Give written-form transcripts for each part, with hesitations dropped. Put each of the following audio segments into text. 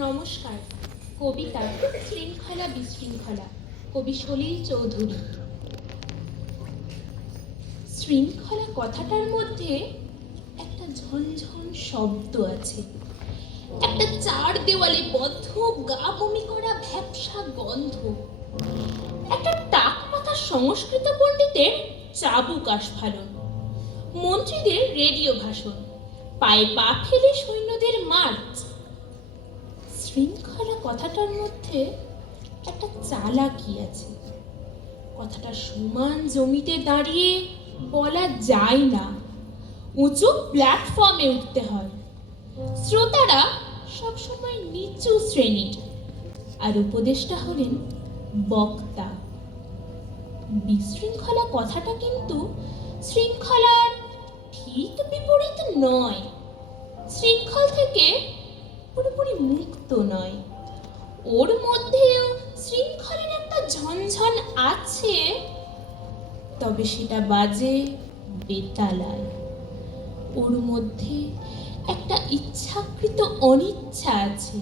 নমস্কার। কবিতা শৃঙ্খলা বিশৃঙ্খলা, কবি সলিল চৌধুরী। শৃঙ্খলা কথাটার মধ্যে একটা ঝনঝন শব্দ আছে, একটা চার দেওয়ালে বদ্ধ গা বমি করা ভ্যাপসা গন্ধ, একটা টাক মাথা সংস্কৃত পণ্ডিতের চাবুক আস্ফালন, মন্ত্রীদের রেডিও ভাষণ, পায়ে পা ফেলে সৈন্যদের মার্চ। শৃঙ্খলা কথাটার মধ্যে একটা চালাকি আছে, কথাটা সমান জমিতে দাঁড়িয়ে বলা যায় না, উঁচু প্ল্যাটফর্মে উঠতে হয়। শ্রোতারা সবসময় নিচু শ্রেণীর, আর উপদেষ্টা হলেন বক্তা। বিশৃঙ্খলা কথাটা কিন্তু শৃঙ্খলার ঠিক বিপরীত নয়, শৃঙ্খল থেকে পুরোপুরি মুক্ত নয়। ওর মধ্যেও শৃঙ্খলের একটা ঝনঝন আছে, তবে সেটা বাজে বেতালায়। ওর মধ্যে একটা ইচ্ছাকৃত অনিচ্ছা আছে,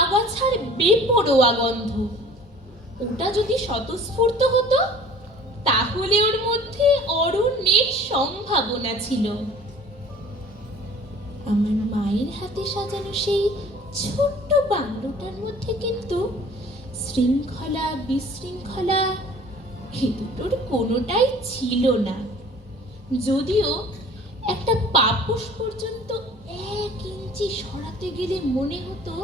আগাছার বেপরোয়া গন্ধ। ওটা যদি স্বতঃস্ফূর্ত হতো, তাহলে ওর মধ্যে অরণ্যের সম্ভাবনা ছিল। আমার মায়ের হাতে সাজানো সেই ছোট্ট বাংলোটার মধ্যে কিন্তু শৃঙ্খলা বিশৃঙ্খলা এ দুটোর কোনোটাই ছিল না। যদিও একটা পাপোশ পর্যন্ত 1 ইঞ্চি সরাতে গেলে মনে হতো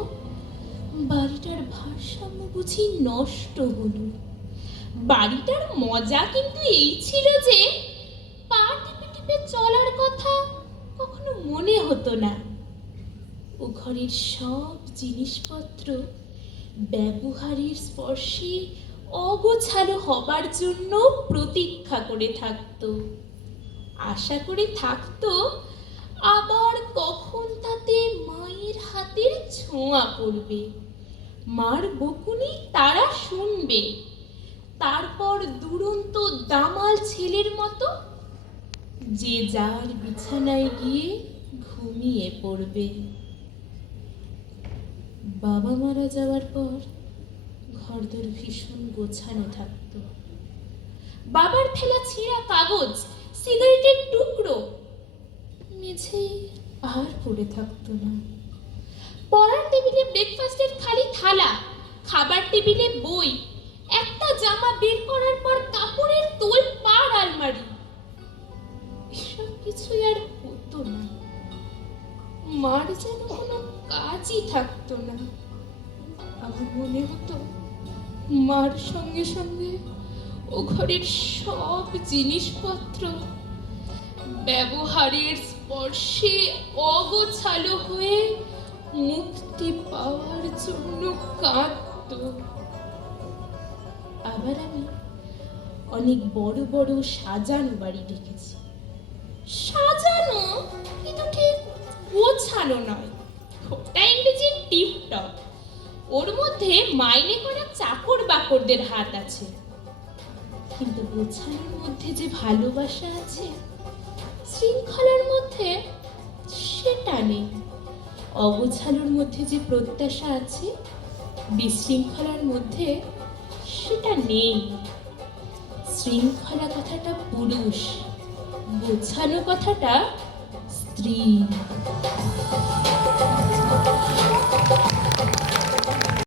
বাড়িটার ভারসাম্য বুঝি নষ্ট হলো। বাড়িটার মজা কিন্তু এই ছিল যে পা টিপে টিপে চলার কথা কখনো মনে হতো না। ও ঘরের সব জিনিসপত্র ব্যবহারের স্পর্শে অগোছালো হবার জন্য প্রতীক্ষা করে থাকতো, আশা করে থাকতো আবার কখন তাতে মায়ের হাতের ছোঁয়া পড়বে, মার বকুনি তারা শুনবে, তারপর দুরন্ত দামাল ছেলের মতো যে যার বিছানায় গিয়ে ঘুমিয়ে পড়বে। বাবা মারা যাওয়ার পর ঘরদোর ভীষণ গোছানো থাকতো। বাবার ফেলা ছেঁড়া কাগজ, সিগারেটের টুকরো মেঝেই আর পড়ে থাকতো না। পড়ার টেবিলে ব্রেকফাস্টের খালি থালা, খাবার টেবিলে বই, একটা জামা বের করার পর কাপড়ের তোল পাড় আলমারি, এসব কিছুই আর হতো না। মার যেন কোনো কাজই থাকতো না। আমার মনে হতো মার সঙ্গে সঙ্গে ও ঘরের সব জিনিসপত্র ব্যবহারের স্পর্শে অগোছালো হয়ে মুক্তি পাওয়ার জন্য কাঁদতো। আবার আমি অনেক বড় বড় সাজানো বাড়ি দেখেছি। সাজানো কিন্তু ঠিক গোছানো নয়, ওটা ইংরেজি টিপটপ। ওর মধ্যে মাইনে করা চাকর বাকরদের হাত আছে, কিন্তু গোছানোর মধ্যে যে ভালোবাসা আছে, শৃঙ্খলার মধ্যে সেটা নেই। অগোছালোর মধ্যে যে প্রত্যাশা আছে, বিশৃঙ্খলার মধ্যে সেটা নেই। শৃঙ্খলা কথাটা পুরুষ, গোছানো কথাটা স্ত্রী।